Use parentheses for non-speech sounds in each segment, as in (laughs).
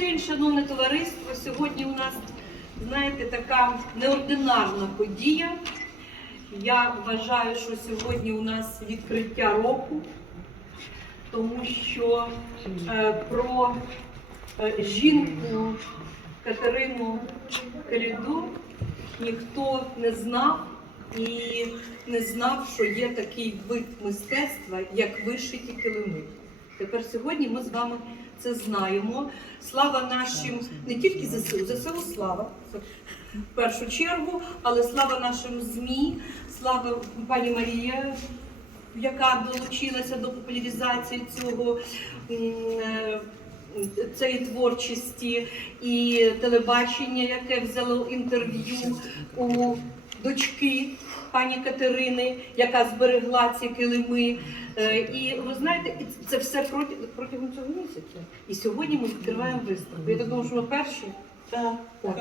шановне товариство, сьогодні у нас, знаєте, така неординарна подія. Я вважаю, що сьогодні у нас відкриття року, тому що е, про е, жінку Катерину Каліду ніхто не знав і не знав, що є такий вид мистецтва, як вишиті килими. Тепер сьогодні ми з вами це знаємо. Слава нашим не тільки ЗСУ, ЗСУ слава в першу чергу, але слава нашим ЗМІ, слава пані Марія, яка долучилася до популяризації цього. е, Цієї творчості і телебачення, яке взяло інтерв'ю у дочки пані Катерини, яка зберегла ці килими. Е, І ви знаєте, це все протягом цього місяця. І сьогодні ми відкриваємо виставку. Я так думаю, що ми перші. Так. От,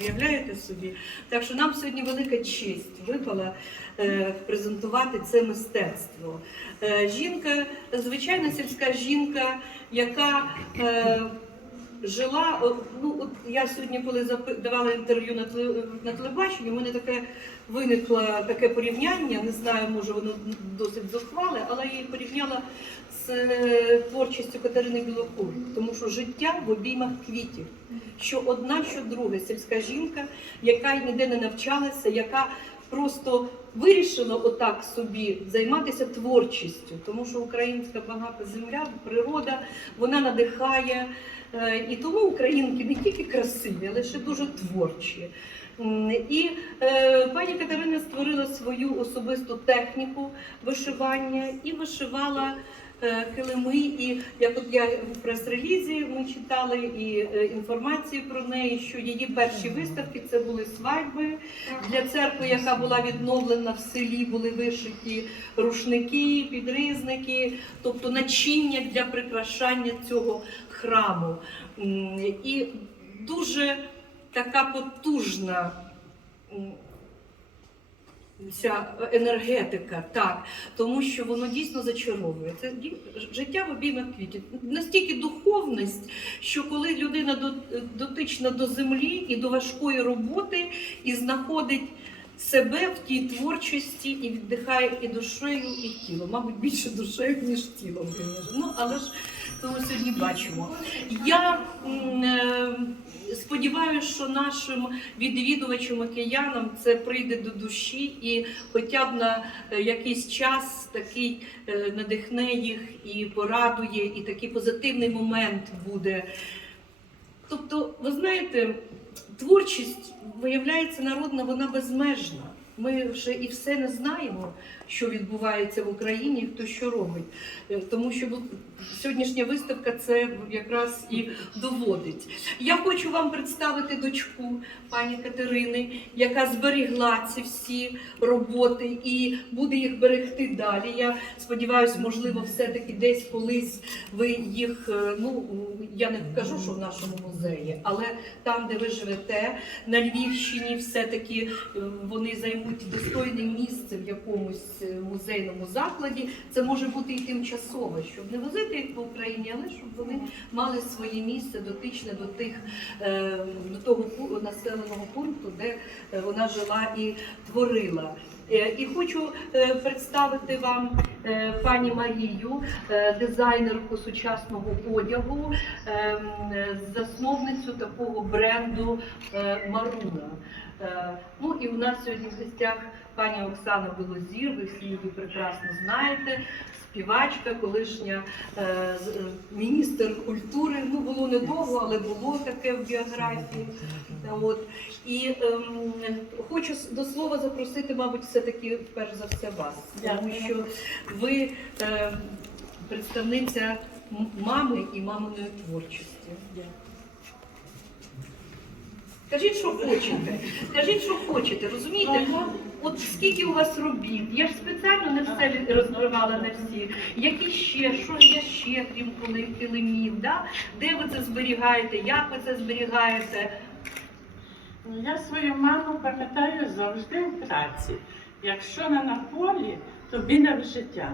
уявляєте собі? Так що нам сьогодні велика честь випала е, презентувати це мистецтво. Е, жінка, звичайна сільська жінка, яка е, жила. Ну, от я сьогодні, коли давала інтерв'ю на, на телебаченні, у мене таке виникло таке порівняння. Не знаю, може воно досить зухвале, але я її порівняла з е, творчістю Катерини Білокур, тому що життя в обіймах квітів. Що одна, що друга сільська жінка, яка ніде не навчалася, яка просто вирішила отак собі займатися творчістю, тому що українська багата земля, природа, вона надихає. Е, І тому українки не тільки красиві, але ще дуже творчі. І е, пані Катерина створила свою особисту техніку вишивання і вишивала килими. І як от я в прес-релізі ми читали і е, інформацію про неї, що її перші виставки це були свадьби. Для церкви, яка була відновлена в селі, були вишиті рушники, підризники, тобто начиння для прикрашання цього храму. І дуже така потужна ця енергетика, так, тому що воно дійсно зачаровує. Це життя в обіймах квітів. Настільки духовність, що коли людина дотична до землі і до важкої роботи і знаходить себе в тій творчості і віддихає і душею, і тілом. Мабуть, більше душею, ніж тілом. Ну, але ж то ми сьогодні бачимо. Я е, сподіваюся, що нашим відвідувачам і киянам це прийде до душі і хоча б на е, якийсь час такий е, надихне їх і порадує, і такий позитивний момент буде. Тобто, ви знаєте, творчість виявляється народна, вона безмежна. Ми вже і все не знаємо, що відбувається в Україні, хто що робить. Е, Тому що сьогоднішня виставка це якраз і доводить. Я хочу вам представити дочку пані Катерини, яка зберігла ці всі роботи і буде їх берегти далі. Я сподіваюся, можливо, все-таки десь колись ви їх, е, ну я не кажу, що в нашому музеї, але там, де ви живете, на Львівщині, все-таки е, вони займуть достойне місце в якомусь е, музейному закладі. Це може бути і тимчасово, щоб не возити їх по Україні, але щоб вони мали своє місце дотичне до тих е, до того населеного пункту, де е, вона жила і творила. І хочу представити вам пані Марію, дизайнерку сучасного одягу, е, м, е, засновницю такого бренду Маруна. Е, Ну і у нас сьогодні в гостях пані Оксана Білозір, ви всі її прекрасно знаєте. Співачка, колишня е, е, міністр культури. Ну було недовго, але було таке в біографії. От і ем, хочу до слова запросити, мабуть, все-таки перш за все вас, тому що ви е, представниця мами і маминої творчості. Кажіть, що хочете. Кажіть, що хочете, розумієте? От скільки у вас робіт? Я ж спеціально не все розкривала не всі. Які ще, що є ще, крім килимів, да? де ви це зберігаєте, як ви це зберігаєте? Я свою маму пам'ятаю завжди в праці. Якщо не на полі, то біля життя.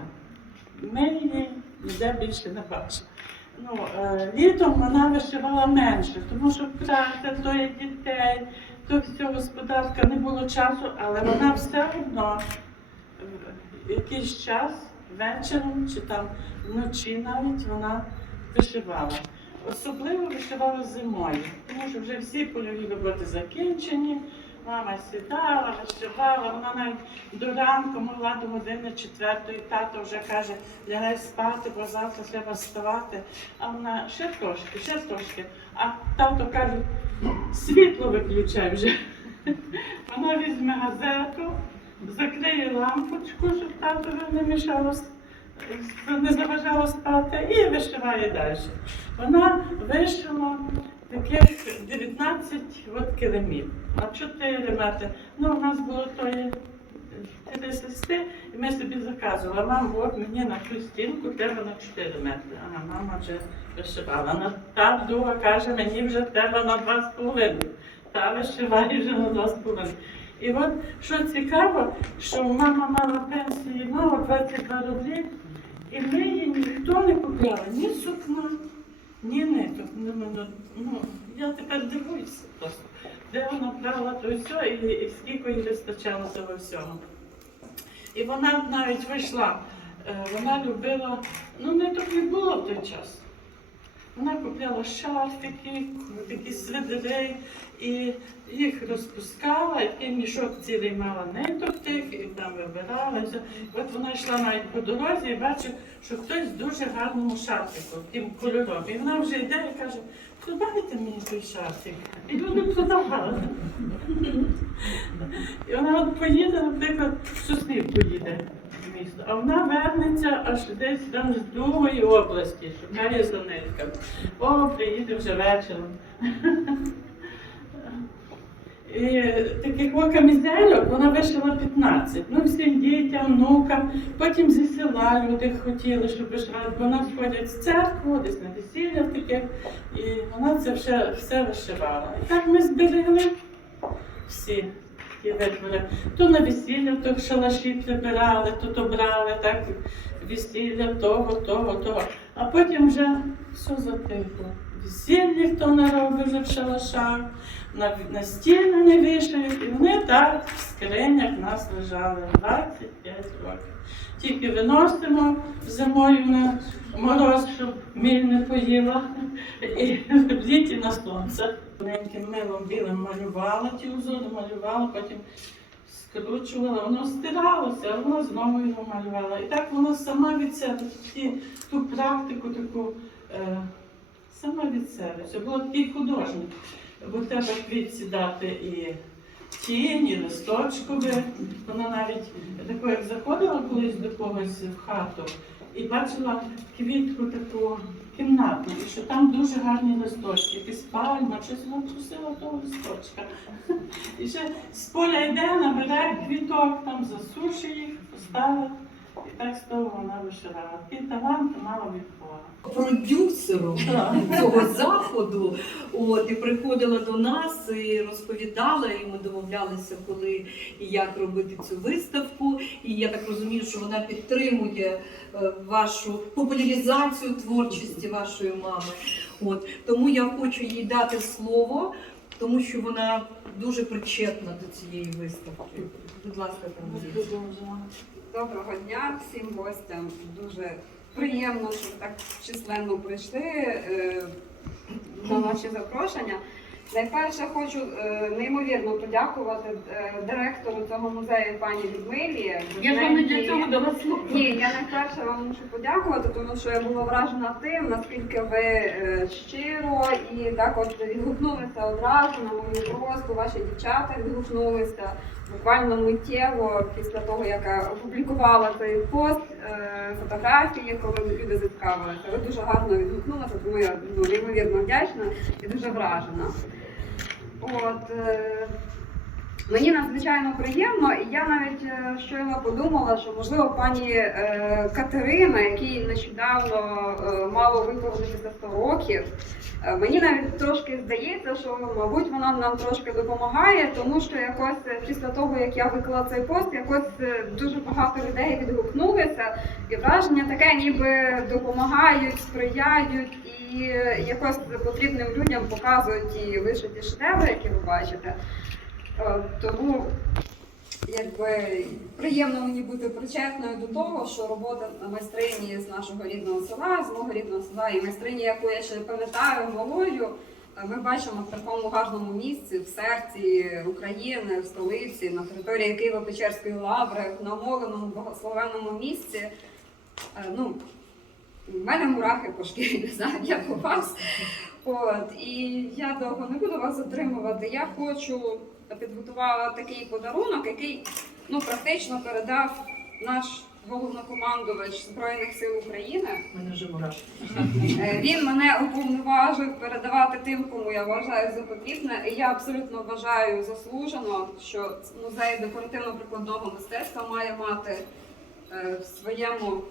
Ми її ніде більше не бачимо. Ну, е, літом вона вишивала менше, тому що праця, то є дітей, то все господарка не було часу, але вона все одно якийсь час вечором чи там вночі навіть вона вишивала. Особливо вишивала зимою, тому що вже всі польові роботи закінчені. Мама сідала, вишивала, вона навіть до ранку могла до години четвертої, тато вже каже, лягай спати, бо завтра треба вставати. А вона ще трошки, ще трошки. А тато каже, світло виключай вже. Вона візьме газету, закриє лампочку, щоб татові не мішало, не заважало спати, і вишиває далі. Вона вишила таких 19 от килимів, на 4 метри. Ну, у нас було тої 50, і ми собі заказували. Мам, от мені на ту стінку треба на 4 метри. Ага, мама вже вишивала. На- Та друга каже, мені вже треба на 2,5. Та вишиває вже на 2,5. І от що цікаво, що мама мала пенсії, мала 22 рублі, і ми їй ніхто не купляли ні сукна, ні ниток. Ну, ну, я тепер дивуюся просто, де вона брала то все і, і скільки їй вистачало того всього. І вона навіть вийшла, е, вона любила, ну не ниток не було в той час. Вона купляла шарфики, такі свидери, і їх розпускала, і мішок цілий мала ниток тих, і там вибирала. І все. От вона йшла навіть по дорозі і бачить, що хтось в дуже гарному шарфику, тим кольором. І вона вже йде і каже, продайте мені той шарфик. І люди продавали. І вона от поїде, наприклад, в Соснівку їде в місто, а вона вернеться аж десь там з другої області, шукає за нитками. О, приїде вже вечором. І таких камізельок вона вишила 15. Ну, всім дітям, внукам. Потім зі села люди хотіли, щоб вишивати, вона сходять з церкви, десь на весілля таке. І вона це все, все вишивала. І так ми зберегли всі. То на весілля, то шалаші прибирали, то то брали, так весілля того, того, того. А потім вже все затихло. Весілля хто не робить вже в шалашах, на, на стіни не вішають, і вони так в скринях нас лежали 25 років. Тільки виносимо зимою на мороз, щоб міль не поїла, і в літі на сонце. Маленьким милом білим малювала ті узори, малювала, потім скручувала, воно стиралося, а вона знову його малювала. І так вона сама від себе ту практику таку е, сама від себе. Це було такий художник. Бо треба квітці дати і тінь, і листочкові. Вона навіть тако, як заходила колись до когось в хату і бачила квітку таку кімнатну, і що там дуже гарні листочки, якась пальма, щось вона просила того листочка. І ще з поля йде, набирає квіток, там засушує їх, поставить. І так з того вона вишивала. Такий талант мала від Бога. продюсером (laughs) цього заходу. От і приходила до нас і розповідала, і ми домовлялися, коли і як робити цю виставку. І я так розумію, що вона підтримує е, вашу популяризацію творчості вашої мами. От тому я хочу їй дати слово, тому що вона дуже причетна до цієї виставки. Будь ласка, там. Доброго дня всім гостям. Дуже приємно, що так численно прийшли е, на наші запрошення. Найперше хочу е, неймовірно подякувати е, директору цього музею пані Людмилі. Я ж вам не для цього дала слово. Ні, я найперше вам мушу подякувати, тому що я була вражена тим, наскільки ви е, щиро і так от відгукнулися одразу на мою просьбу. Ваші дівчата відгукнулися буквально миттєво після того, як я опублікувала цей пост е, фотографії, коли люди зацікавилися. Ви дуже гарно відгукнулися, тому я ну, неймовірно вдячна і дуже вражена. От, е, Мені надзвичайно приємно, і я навіть е, щойно подумала, що можливо пані е, Катерина, якій нещодавно е, мало виповнитися 100 років, мені навіть трошки здається, що мабуть вона нам трошки допомагає, тому що якось після того, як я виклала цей пост, якось дуже багато людей відгукнулися, і враження таке, ніби допомагають, сприяють і якось потрібним людям показують ті вишиті шедеври, які ви бачите. Е, Тому якби приємно мені бути причетною до того, що робота майстрині з нашого рідного села, з мого рідного села, і майстрині, яку я ще пам'ятаю малою, е, ми бачимо в такому гарному місці, в серці України, в столиці, на території Києво-Печерської лаври, в намоленому благословенному місці. Е, Ну, в мене мурахи по шкірі, не знаю, як у вас. От, і я довго не буду вас затримувати. Я хочу підготувала такий подарунок, який ну, практично передав наш головнокомандувач Збройних сил України. Мене вже мурашки. Е, Він мене уповноважив передавати тим, кому я вважаю за потрібне. І я абсолютно вважаю заслужено, що музей декоративно-прикладного мистецтва має мати е, в своєму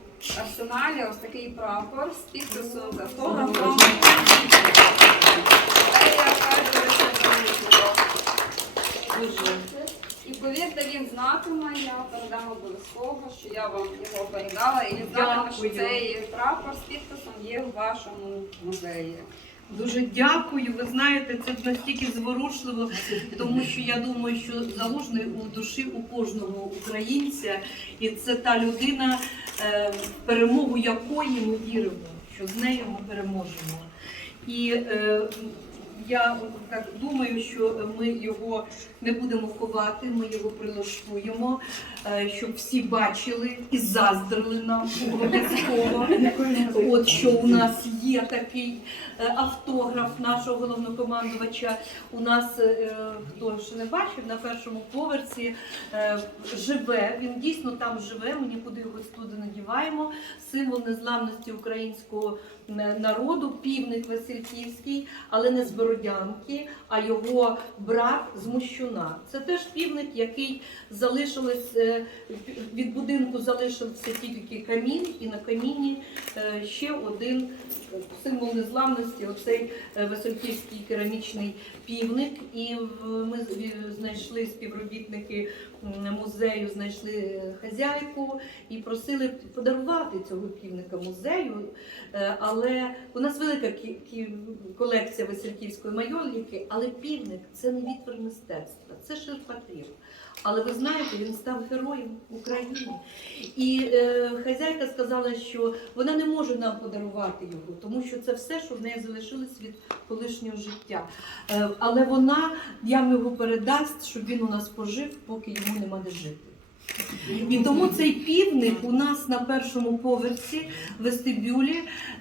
арсеналі ось такий прапор з підписом з автографом. Дуже. І повірте, він знатиме, я передам обов'язково, що я вам його передала, і він знатиме, що Дякую. цей прапор з підписом є в вашому музеї. Дуже дякую. Ви знаєте, це настільки зворушливо, тому що я думаю, що залужний у душі у кожного українця, і це та людина, е, в перемогу якої ми віримо, що з нею ми переможемо. І е, я так думаю, що ми його не будемо ховати, ми його прилаштуємо, е, щоб всі бачили і заздрили нам обов'язково. От що у нас є такий е, автограф нашого головнокомандувача. У нас, е, хто ще не бачив, на першому поверсі живе. Він дійсно там живе. Ми нікуди його туди не діваємо. Символ незламності українського народу, півник Васильківський, але не з Бородянки, а його брат з Мущуна. Це теж півник, який залишилось е, від будинку залишився тільки камін, і на каміні е, ще один символ незламності, оцей е, Васильківський керамічний півник. І ми знайшли співробітники музею, знайшли е, хазяйку і просили подарувати цього півника музею. Е, Але у нас велика колекція Васильківської майоліки, але півник це не відтвор мистецтва, це ширпотреб. Але ви знаєте, він став героєм України. І е, хазяйка сказала, що вона не може нам подарувати його, тому що це все, що в неї залишилось від колишнього життя. Е, але вона я його передасть, щоб він у нас пожив, поки йому нема де жити. І тому цей півник у нас на першому поверсі вестибюлі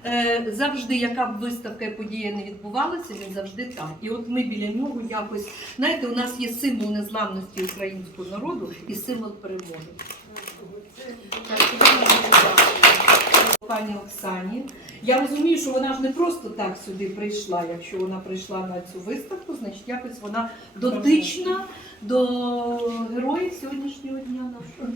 е, завжди, яка б виставка і подія не відбувалася, він завжди там. І от ми біля нього якось, знаєте, у нас є символ незламності українського народу і символ перемоги. Пані Оксані. Я розумію, що вона ж не просто так сюди прийшла. Якщо вона прийшла на цю виставку, значить якось вона дотична до героїв сьогоднішнього дня нашого.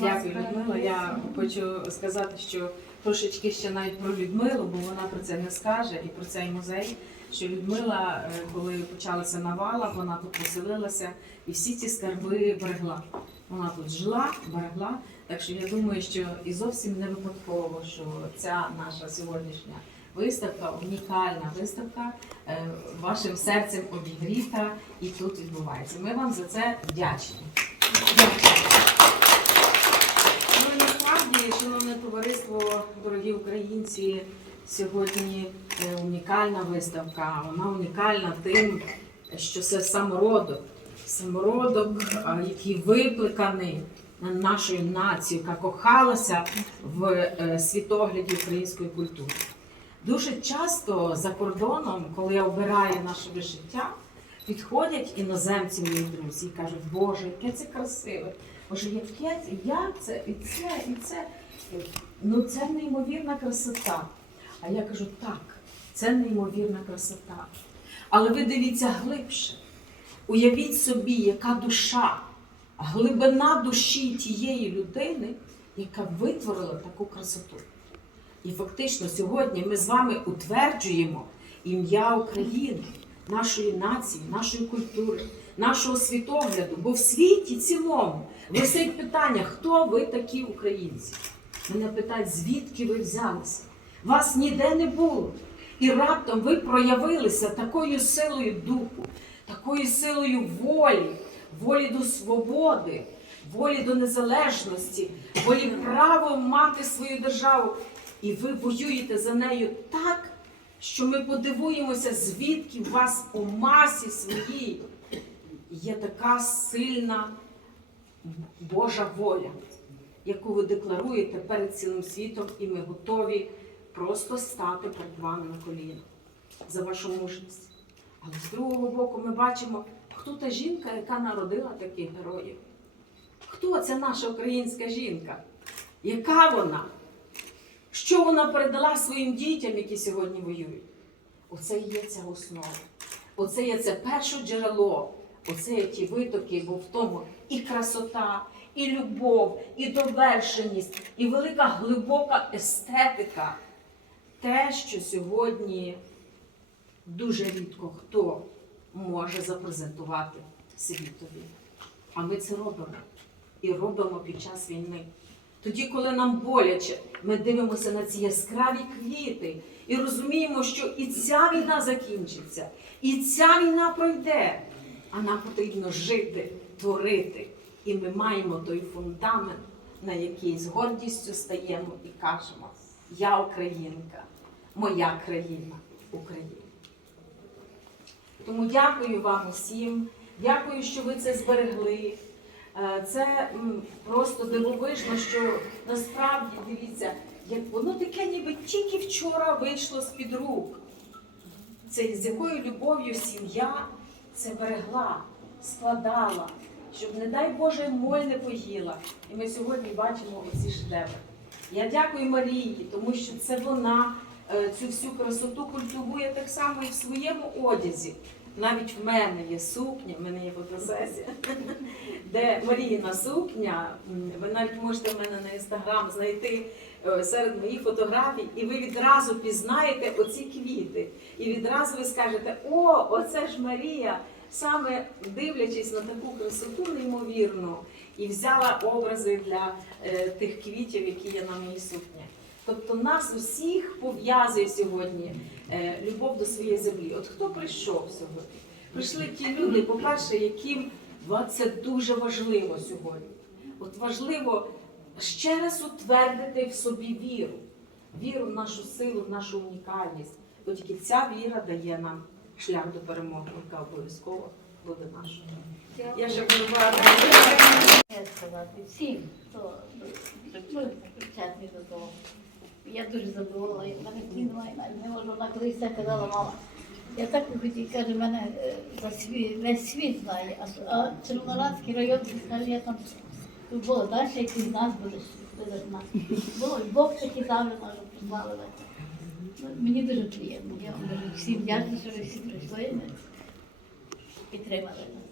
Дякую, Людмила. Я хочу сказати, що трошечки ще навіть про Людмилу, бо вона про це не скаже, і про цей музей. Що Людмила, е, коли почалася навала, вона тут поселилася і всі ці скарби берегла. Вона тут жила, берегла. Так що я думаю, що і зовсім не випадково, що ця наша сьогоднішня виставка, унікальна виставка, е, вашим серцем обігріта і тут відбувається. Ми вам за це вдячні. Ну і насправді, шановне товариство, дорогі українці, сьогодні е, унікальна виставка. Вона унікальна тим, що це самородок. Самородок, який викликаний на нашою нацією, яка кохалася в е, світогляді української культури. Дуже часто за кордоном, коли я обираю наше життя, підходять іноземці мої друзі і кажуть, Боже, яке це красиве. Боже, яке як це, і це, і це. Ну це неймовірна красота. А я кажу, так, це неймовірна красота. Але ви дивіться глибше. Уявіть собі, яка душа, глибина душі тієї людини, яка витворила таку красоту. І фактично сьогодні ми з вами утверджуємо ім'я України, нашої нації, нашої культури, нашого світогляду. Бо в світі цілому висить питання, хто ви такі українці? Мене питають, звідки ви взялися? Вас ніде не було. І раптом ви проявилися такою силою духу, такою силою волі, волі до свободи, волі до незалежності, волі право мати свою державу. І ви воюєте за нею так, що ми подивуємося, звідки у вас у масі своїй є така сильна Божа воля, яку ви декларуєте перед цілим світом, і ми готові просто стати перед вами на коліна за вашу мужність. Але з другого боку ми бачимо, хто та жінка, яка народила таких героїв. Хто ця наша українська жінка? Яка вона? Що вона передала своїм дітям, які сьогодні воюють? Оце є ця основа. Оце є це перше джерело. Оце є ті витоки, бо в тому і красота, і любов, і довершеність, і велика глибока естетика. Те, що сьогодні дуже рідко хто може запрезентувати світові. А ми це робимо. І робимо під час війни. Тоді, коли нам боляче, ми дивимося на ці яскраві квіти і розуміємо, що і ця війна закінчиться, і ця війна пройде. А нам потрібно жити, творити. І ми маємо той фундамент, на який з гордістю стаємо і кажемо: Я українка, моя країна Україна. Тому дякую вам усім, дякую, що ви це зберегли. Е, Це просто дивовижно, що насправді дивіться, як воно таке, ніби тільки вчора вийшло з-під рук. Це з якою любов'ю сім'я це берегла, складала, щоб, не дай Боже, моль не поїла. І ми сьогодні бачимо оці шедеври. Я дякую Марії, тому що це вона е, цю всю красоту культивує так само і в своєму одязі. Навіть в мене є сукня, в мене є фотосесія, (laughs) де Маріїна сукня. Ви навіть можете в мене на інстаграм знайти е, серед моїх фотографій, і ви відразу пізнаєте оці квіти. І відразу ви скажете: о, оце ж Марія! Саме дивлячись на таку красоту неймовірну, і взяла образи для е, тих квітів, які є на моїй сукні. Тобто нас усіх пов'язує сьогодні любов до своєї землі. От хто прийшов сьогодні? Прийшли ті люди, по-перше, яким це дуже важливо сьогодні. От важливо ще раз утвердити в собі віру, віру в нашу силу, в нашу унікальність. Бо тільки ця віра дає нам шлях до перемоги, яка обов'язково буде нашою. Я ще буду багато. Всім, хто причетний до того. Я дуже задоволена, я навіть не можу, вона колись це казала мама. Я так хотів, каже, мене е, за світ, весь світ знає, а, а Червонорадський район, каже, я там було далі, як із нас будеш, будеш нас. Було, і таки завжди може послали. Ну, Мені дуже приємно, я вам дуже всім дякую, що ви всі прийшли і підтримали нас.